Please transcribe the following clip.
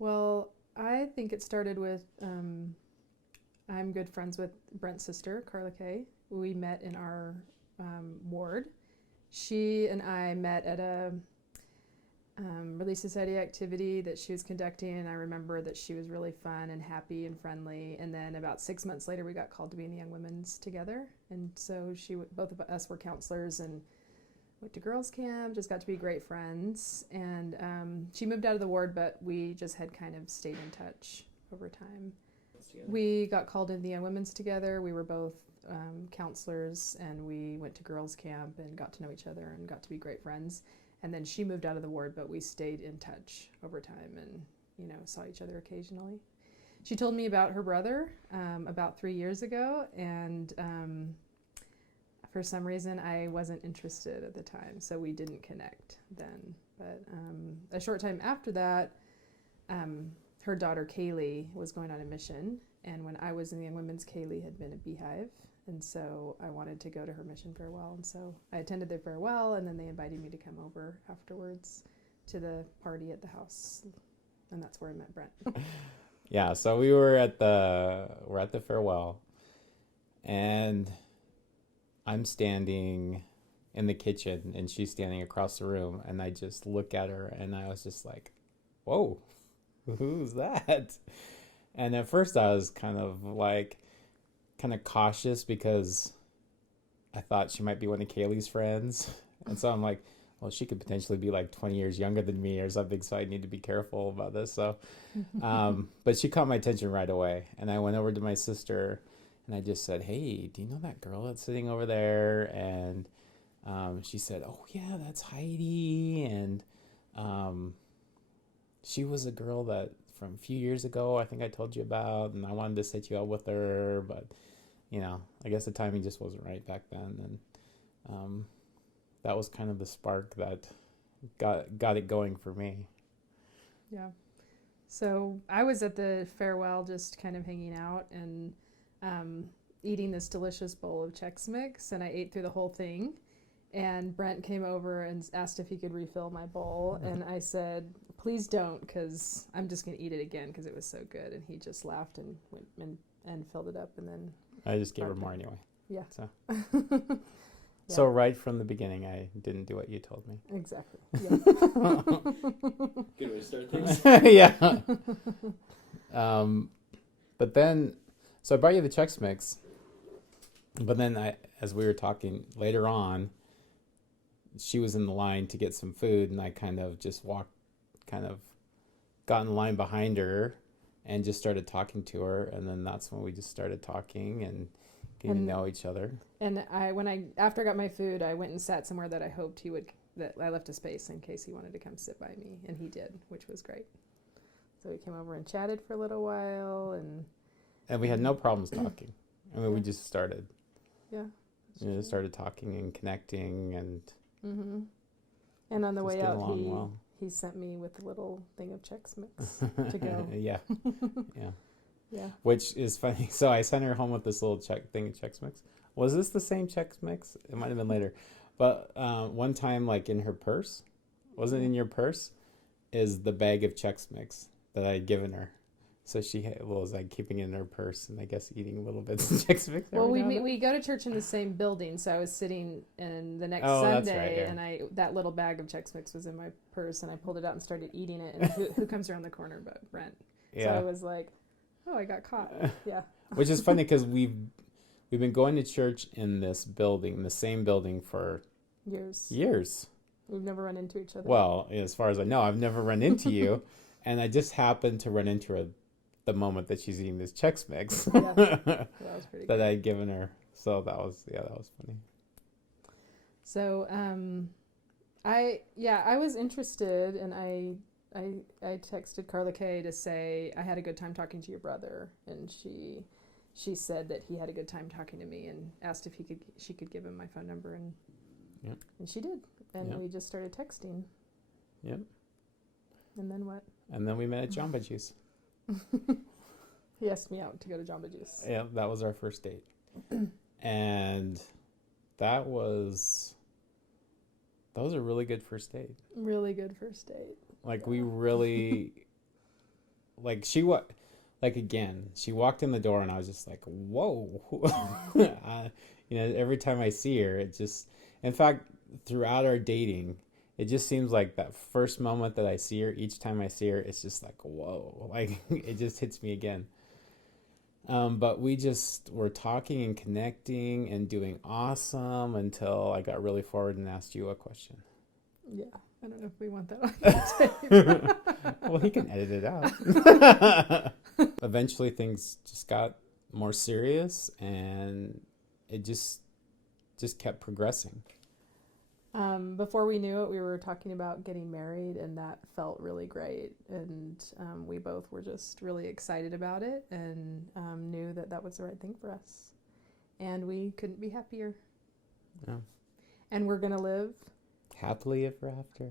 Well, I think it started with I'm good friends with Brent's sister, Carla Kay. We met in our ward. She and I met at a Relief Society activity that she was conducting, and I remember that she was really fun and happy and friendly. And then about 6 months later, we got called to be in the Young Women's together, and so both of us were counselors and went to girls' camp. Just got to be great friends, and she moved out of the ward, but we just had kind of stayed in touch over time. We got called in the Young Women's together. We were both counselors, and we went to girls' camp and got to know each other and got to be great friends. And then she moved out of the ward, but we stayed in touch over time and, saw each other occasionally. She told me about her brother about 3 years ago, and for some reason I wasn't interested at the time, so we didn't connect then. But a short time after that, her daughter Kaylee was going on a mission, and when I was in the Young Women's, Kaylee had been a beehive. And so I wanted to go to her mission farewell. And so I attended their farewell, and then they invited me to come over afterwards to the party at the house. And that's where I met Brent. Yeah, so we're at the farewell, and I'm standing in the kitchen and she's standing across the room, and I just look at her and I was just like, whoa, who's that? And at first I was kind of cautious because I thought she might be one of Kaylee's friends. And so I'm like, well, she could potentially be like 20 years younger than me or something, so I need to be careful about this. So, but she caught my attention right away. And I went over to my sister and I just said, hey, do you know that girl that's sitting over there? And she said, oh, yeah, that's Heidi. And she was a girl that from a few years ago, I think I told you about, and I wanted to set you up with her, but I guess the timing just wasn't right back then, and that was kind of the spark that got it going for me. Yeah. So I was at the farewell just kind of hanging out and eating this delicious bowl of Chex Mix, and I ate through the whole thing. And Brent came over and asked if he could refill my bowl, and I said, please don't, because I'm just going to eat it again because it was so good. And he just laughed and went and filled it up, and then I just gave her more anyway. Yeah. So. Yeah. So right from the beginning, I didn't do what you told me. Exactly. Yeah. Good way to start things. Yeah. But then, so I brought you the Chex Mix, but then as we were talking later on, she was in the line to get some food, and I kind of got in line behind her and just started talking to her, and then that's when we just started talking and getting to know each other. And after I got my food, I went and sat somewhere that I hoped that I left a space in case he wanted to come sit by me, and he did, which was great. So we came over and chatted for a little while, and we had no problems talking. I mean, we just started. Yeah. We just started talking and connecting, and and on the way out, he he sent me with a little thing of Chex Mix to go. Yeah. Yeah. Which is funny. So I sent her home with this little thing of Chex Mix. Was this the same Chex Mix? It might have been later. But one time, like in her purse, wasn't in your purse, is the bag of Chex Mix that I had given her. So she was like keeping it in her purse and I guess eating little bits of Chex Mix. Well, we go to church in the same building, so I was sitting in the next Sunday, that's right, yeah. and that little bag of Chex Mix was in my purse, and I pulled it out and started eating it. And who comes around the corner but Brent? Yeah. So I was like, oh, I got caught. Yeah. Which is funny because we've been going to church in this building, the same building for years. We've never run into each other. Well, as far as I know, I've never run into you, and I just happened to run into her the moment that she's eating this Chex Mix. Yeah, that was pretty good. That I'd given her. So that was funny. So I was interested, and I texted Carla Kay to say I had a good time talking to your brother, and she said that he had a good time talking to me and asked if she could give him my phone number, and and she did, and we just started texting. Yep. And then what? And then we met at Jamba Juice. He asked me out to go to Jamba Juice. Yeah, that was our first date. And that was a really good first date. Really good first date. Like we really like she walked in the door and I was just like, whoa. Every time I see her, it just, in fact, throughout our dating, it just seems like that first moment that I see her, each time I see her, it's just like, whoa, like it just hits me again. But we just were talking and connecting and doing awesome until I got really forward and asked you a question. Yeah, I don't know if we want that on the tape. Well, he can edit it out. Eventually, things just got more serious, and it just kept progressing. Before we knew it, we were talking about getting married, and that felt really great. And we both were just really excited about it, and knew that was the right thing for us. And we couldn't be happier. No. And we're gonna live Happily ever after.